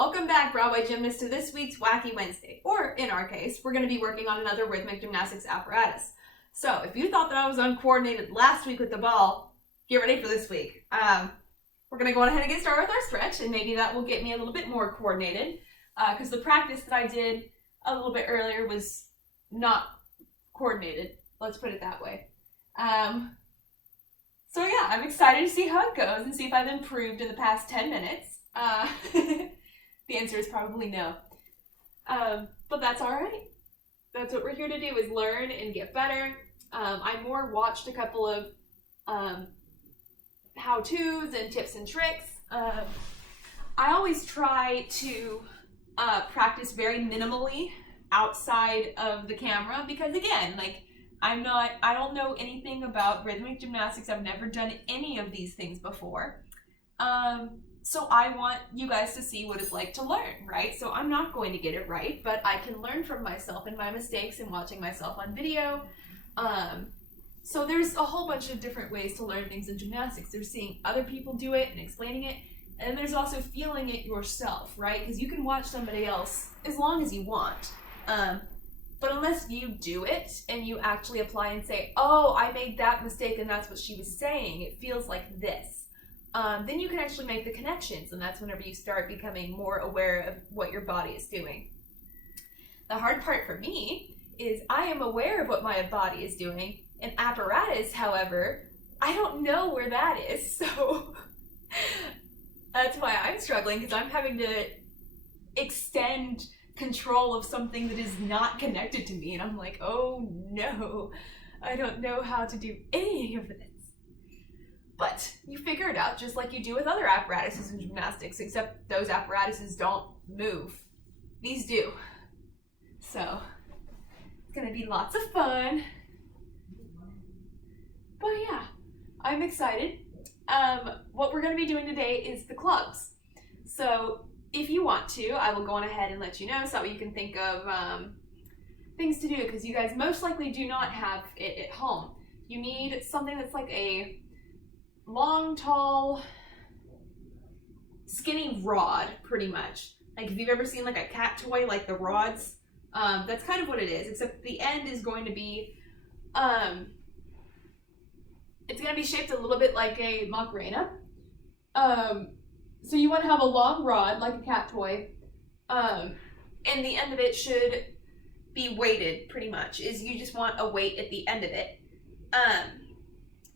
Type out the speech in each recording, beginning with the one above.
Welcome back, Broadway gymnasts, to this week's Wacky Wednesday. Or, in our case, we're going to be working on another rhythmic gymnastics apparatus. So, if you thought that I was uncoordinated last week with the ball, get ready for this week. We're going to go on ahead and get started with our stretch, and maybe that will get me a little bit more coordinated, because the practice that I did a little bit earlier was not coordinated. Let's put it that way. So yeah, I'm excited to see how it goes and see if I've improved in the past 10 minutes. The answer is probably no. But that's all right. That's what we're here to do, is learn and get better. I more watched a couple of how-tos and tips and tricks. I always try to practice very minimally outside of the camera because, again, like, I don't know anything about rhythmic gymnastics. I've never done any of these things before. So I want you guys to see what it's like to learn, right? So I'm not going to get it right, but I can learn from myself and my mistakes and watching myself on video. So there's a whole bunch of different ways to learn things in gymnastics. There's seeing other people do it and explaining it, and there's also feeling it yourself, right? Because you can watch somebody else as long as you want. But unless you do it and you actually apply and say, oh, I made that mistake and that's what she was saying, it feels like this. Then you can actually make the connections, and that's whenever you start becoming more aware of what your body is doing. The hard part for me is I am aware of what my body is doing. An apparatus, however, I don't know where that is, so that's why I'm struggling, because I'm having to extend control of something that is not connected to me, and I'm like, oh no, I don't know how to do any of this. But you figure it out just like you do with other apparatuses in gymnastics, except those apparatuses don't move. These do. So it's gonna be lots of fun. But yeah, I'm excited. What we're gonna be doing today is the clubs. So if you want to, I will go on ahead and let you know so that you can think of things to do, because you guys most likely do not have it at home. You need something that's like a long, tall, skinny rod, pretty much. Like if you've ever seen like a cat toy, like the rods, that's kind of what it is, except the end is going to be, it's going to be shaped a little bit like a Macarena. So you want to have a long rod, like a cat toy, and the end of it should be weighted, pretty much, is you just want a weight at the end of it.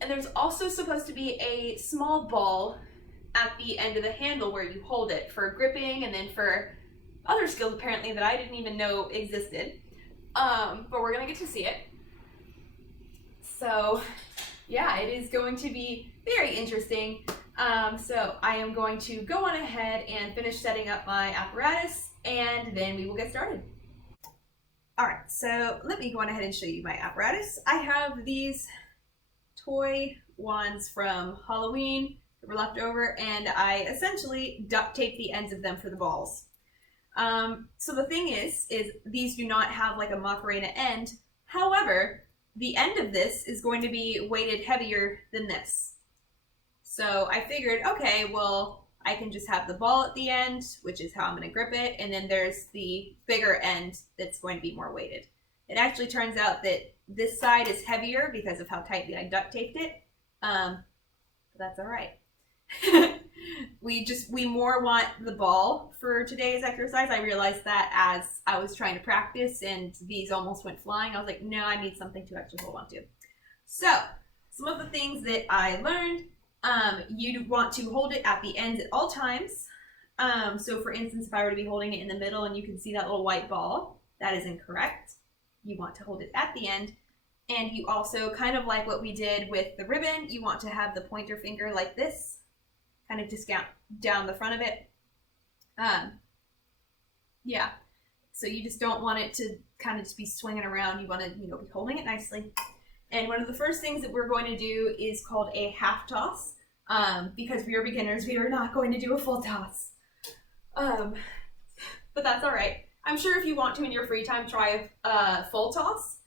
And there's also supposed to be a small ball at the end of the handle where you hold it for gripping, and then for other skills apparently that I didn't even know existed. But we're gonna get to see it. So yeah, it is going to be very interesting. So I am going to go on ahead and finish setting up my apparatus, and then we will get started. All right, so let me go on ahead and show you my apparatus. I have these toy wands from Halloween that were left over, and I essentially duct tape the ends of them for the balls. So the thing is these do not have like a Macarena end. However, the end of this is going to be weighted heavier than this. So I figured, okay, well, I can just have the ball at the end, which is how I'm going to grip it, and then there's the bigger end that's going to be more weighted. It actually turns out that this side is heavier because of how tightly I duct taped it, but that's all right. We more want the ball for today's exercise. I realized that as I was trying to practice and these almost went flying, I was like, no, I need something to actually hold on to. So some of the things that I learned, you want to hold it at the ends at all times. So for instance, if I were to be holding it in the middle and you can see that little white ball, that is incorrect. You want to hold it at the end. And you also, kind of like what we did with the ribbon, you want to have the pointer finger like this, kind of just down the front of it. Yeah, so you just don't want it to kind of just be swinging around. You want to, be holding it nicely. And one of the first things that we're going to do is called a half toss. Because we are beginners, we are not going to do a full toss. But that's all right. I'm sure if you want to in your free time, try a full toss.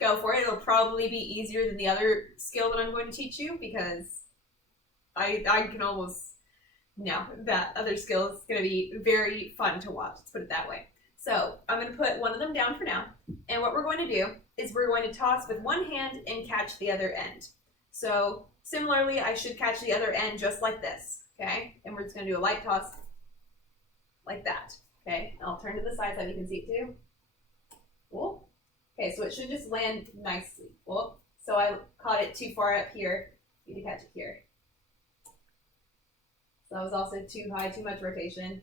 Go for it. It'll probably be easier than the other skill that I'm going to teach you, because I can almost no, that other skill is going to be very fun to watch. Let's put it that way. So I'm going to put one of them down for now. And what we're going to do is we're going to toss with one hand and catch the other end. So similarly, I should catch the other end just like this, okay? And we're just going to do a light toss like that, okay? And I'll turn to the side so you can see it too. Cool. Okay, so it should just land nicely. Cool. So I caught it too far up here. You need to catch it here. So that was also too high, too much rotation.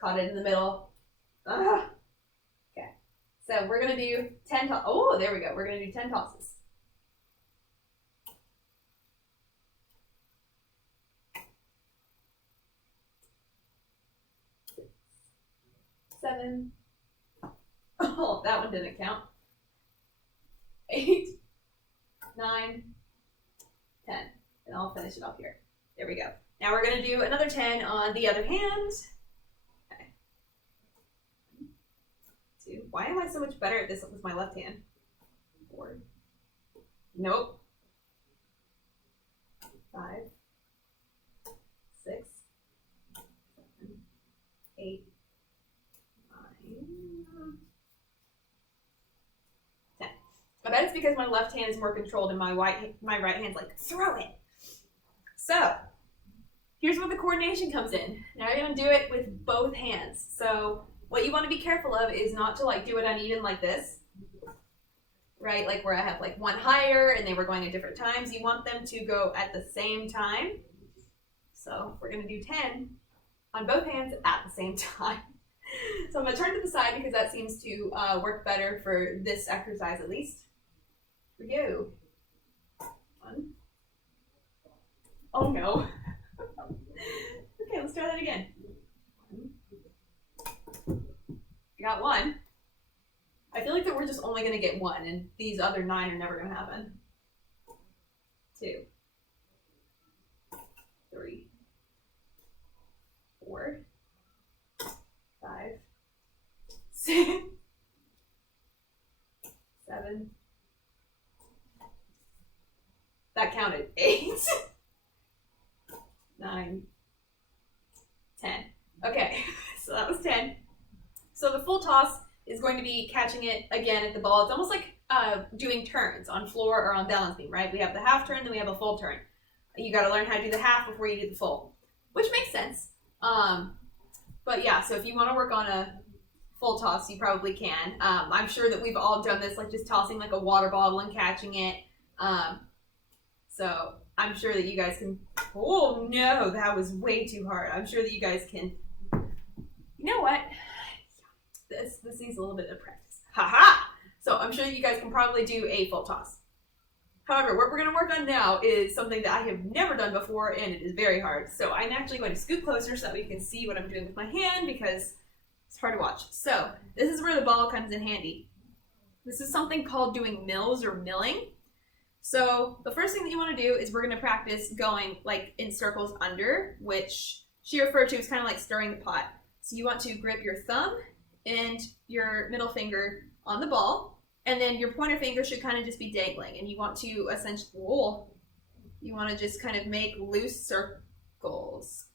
Caught it in the middle. Okay. So we're going to do 10 tosses. Oh, there we go. We're going to do 10 tosses. Seven. Oh, that one didn't count. 8, 9, 10. And I'll finish it off here. There we go. Now we're going to do another 10 on the other hand. Okay. 2. Why am I so much better at this with my left hand? 4. Nope. 5, 6, 7, 8, 9, 10. I bet it's because my left hand is more controlled and my right hand's like, throw it. So, here's where the coordination comes in. Now you're going to do it with both hands. So what you want to be careful of is not to like do it uneven like this, right? Like where I have like one higher and they were going at different times. You want them to go at the same time. So we're going to do 10 on both hands at the same time. So I'm going to turn to the side because that seems to work better for this exercise at least. Here we go. 1. Oh no. Okay, let's try that again. I got 1. I feel like that we're just only going to get 1, and these other 9 are never going to happen. 2, 3, 4, 5, 6, 7. That counted. 8, 9, 10. Okay, so that was 10. So the full toss is going to be catching it again at the ball. It's almost like doing turns on floor or on balance beam, right? We have the half turn, then we have a full turn. You got to learn how to do the half before you do the full, which makes sense. But yeah, so if you want to work on a full toss, you probably can. I'm sure that we've all done this, like just tossing like a water bottle and catching it. So I'm sure that you guys can. Oh no, that was way too hard. I'm sure that you guys can. You know what? This needs a little bit of practice. Haha! So I'm sure that you guys can probably do a full toss. However, what we're going to work on now is something that I have never done before, and it is very hard. So I'm actually going to scoot closer so that we can see what I'm doing with my hand because it's hard to watch. So this is where the ball comes in handy. This is something called doing mills or milling. So the first thing that you want to do is we're going to practice going like in circles under, which she referred to as kind of like stirring the pot. So you want to grip your thumb and your middle finger on the ball, and then your pointer finger should kind of just be dangling, and you want to essentially, you want to just kind of make loose circles,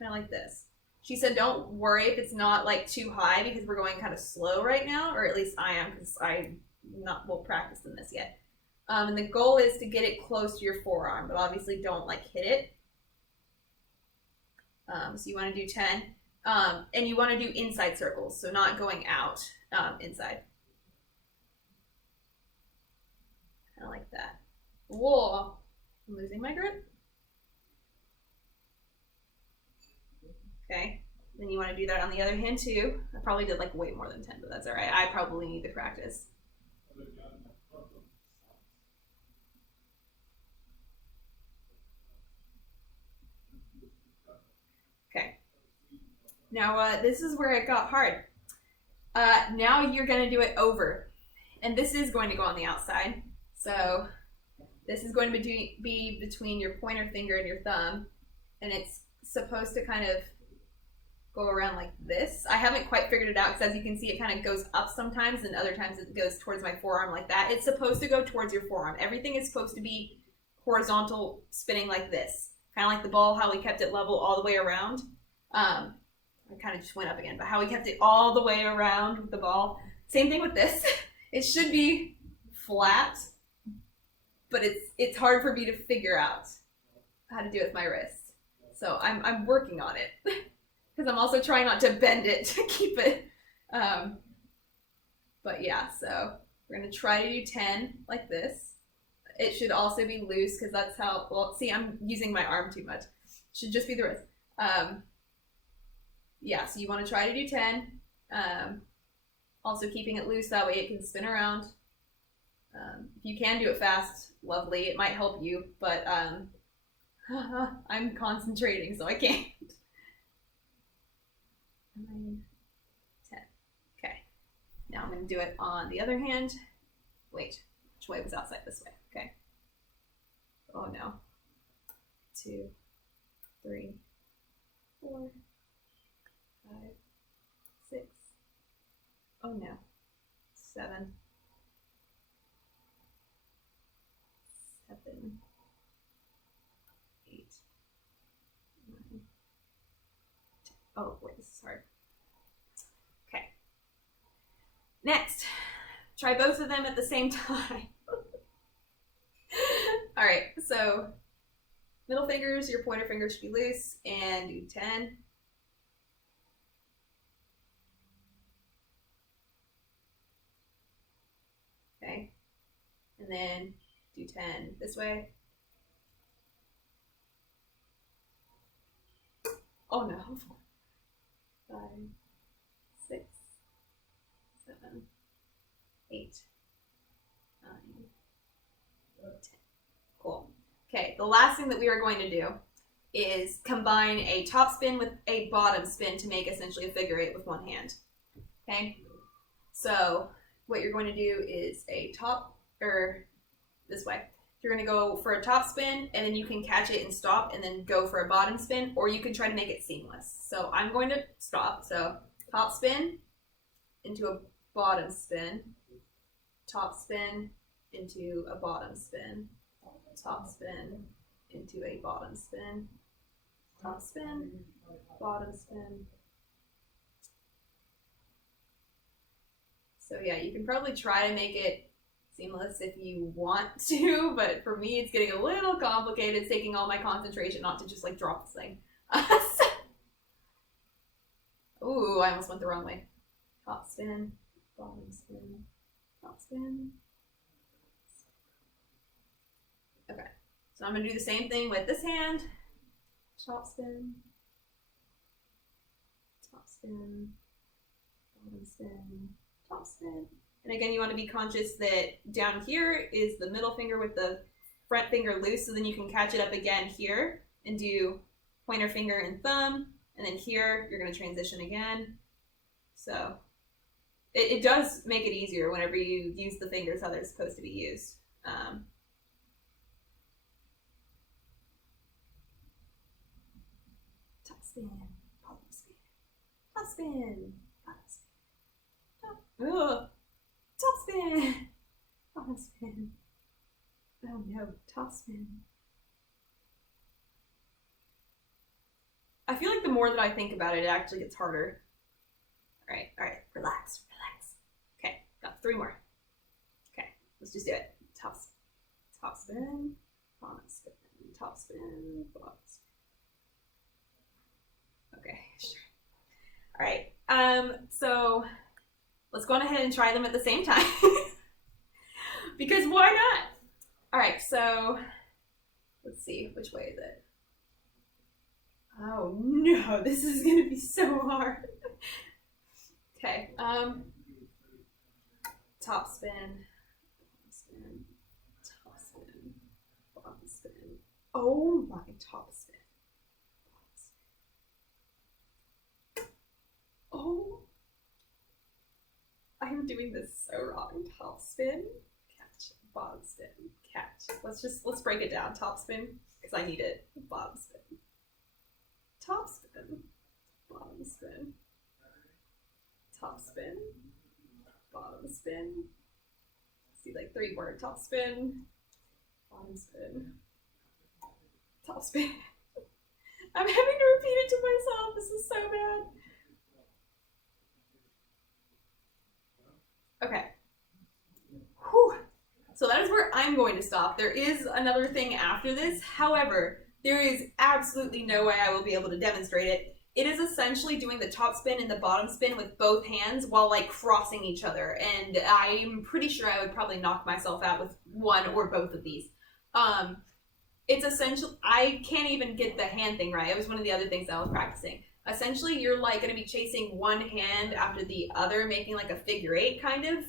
kind of like this. She said don't worry if it's not like too high because we're going kind of slow right now, or at least I am because I'm not well practiced in this yet. And the goal is to get it close to your forearm, but obviously don't like hit it. So you want to do 10. And you want to do inside circles, so not going out, inside. Kind of like that. Whoa, I'm losing my grip. Okay, then you want to do that on the other hand too. I probably did like way more than 10, but that's all right. I probably need to practice. Okay. Now, this is where it got hard. Now you're going to do it over. And this is going to go on the outside. So this is going to be between your pointer finger and your thumb. And it's supposed to kind of go around like this. I haven't quite figured it out because as you can see, it kind of goes up sometimes and other times it goes towards my forearm like that. It's supposed to go towards your forearm. Everything is supposed to be horizontal spinning like this. Kind of like the ball, how we kept it level all the way around. I kind of just went up again, but how we kept it all the way around with the ball. Same thing with this. It should be flat, but it's hard for me to figure out how to do it with my wrist. So I'm working on it because I'm also trying not to bend it to keep it. But yeah, so we're gonna try to do 10 like this. It should also be loose because that's how, well, see, I'm using my arm too much. Should just be the wrist. Yeah, so you want to try to do 10. Also keeping it loose, that way it can spin around. If you can do it fast, lovely. It might help you, but I'm concentrating, so I can't. 9, 10. Okay. Now I'm going to do it on the other hand. Wait, which way was outside? This way. Okay. Oh no. 2, 3, 4, 5, 6. Oh no. 7. 7. 8. 9. 10. Oh, wait, this is hard. Okay. Next, try both of them at the same time. All right, so middle fingers, your pointer fingers should be loose, and do 10. Okay, and then do 10 this way. Oh no. 5, 6, 7, 8, 9, 10. Cool. Okay, the last thing that we are going to do is combine a top spin with a bottom spin to make essentially a figure 8 with one hand. Okay, so what you're going to do is a top, or this way. You're going to go for a top spin, and then you can catch it and stop, and then go for a bottom spin, or you can try to make it seamless. So I'm going to stop. So top spin into a bottom spin, top spin into a bottom spin, top spin into a bottom spin, top spin, bottom spin. So yeah, you can probably try to make it seamless if you want to, but for me it's getting a little complicated. It's taking all my concentration not to just like drop this thing. Ooh, I almost went the wrong way. Top spin, bottom spin, top spin. Okay, so I'm gonna do the same thing with this hand. Top spin, top spin, bottom spin, top spin. And again, you want to be conscious that down here is the middle finger with the front finger loose, so then you can catch it up again here and do pointer finger and thumb, and then here you're going to transition again. So it does make it easier whenever you use the fingers how they're supposed to be used. Top spin, bottom spin, top spin, bottom spin, top. Ugh. Top spin, bottom spin. Oh no, top spin. I feel like the more that I think about it, it actually gets harder. All right, relax. Okay, got 3 more. Okay, let's just do it. Top spin, bottom spin, top spin, bottom spin. Okay, sure. All right, so let's go on ahead and try them at the same time. Because why not? All right, so let's see, which way is it? Oh no, this is gonna be so hard. Okay, top spin, top spin, bottom spin. Oh my, top spin. Oh, I'm doing this so wrong. Top spin, catch, bottom spin, catch. Let's break it down. Top spin, because I need it. Bottom spin. Top spin, bottom spin. Top spin, bottom spin. See, like 3 more. Top spin, bottom spin, top spin. I'm having to repeat it to myself. This is so bad. Okay. Whew. So that is where I'm going to stop. There is another thing after this. However, there is absolutely no way I will be able to demonstrate it. It is essentially doing the top spin and the bottom spin with both hands while like crossing each other. And I'm pretty sure I would probably knock myself out with one or both of these. It's essential. I can't even get the hand thing right. It was one of the other things that I was practicing. Essentially, you're like going to be chasing one hand after the other, making like a figure eight kind of.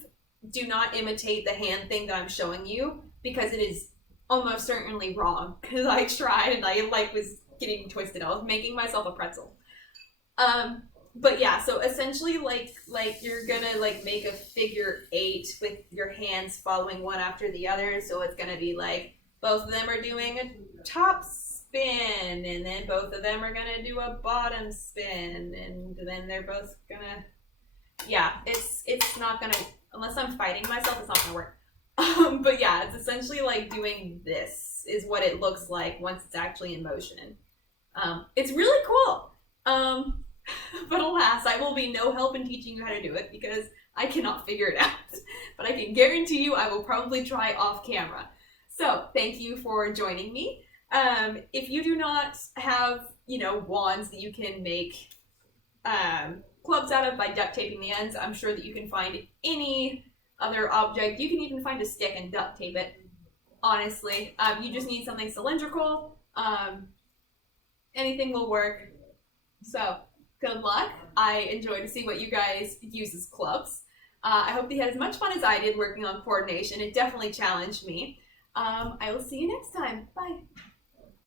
Do not imitate the hand thing that I'm showing you because it is almost certainly wrong. Because I tried and I like was getting twisted. I was making myself a pretzel. But yeah, so essentially like you're gonna like make a figure eight with your hands following one after the other. So it's gonna be like both of them are doing a top spin, and then both of them are gonna do a bottom spin, and then they're both gonna, yeah, it's not gonna, unless I'm fighting myself, it's not gonna work. But yeah, it's essentially like doing this is what it looks like once it's actually in motion. It's really cool. But alas, I will be no help in teaching you how to do it because I cannot figure it out. But I can guarantee you I will probably try off camera. So thank you for joining me. If you do not have, wands that you can make clubs out of by duct taping the ends, I'm sure that you can find any other object. You can even find a stick and duct tape it, honestly. You just need something cylindrical. Anything will work. So good luck. I enjoy to see what you guys use as clubs. I hope you had as much fun as I did working on coordination. It definitely challenged me. I will see you next time. Bye.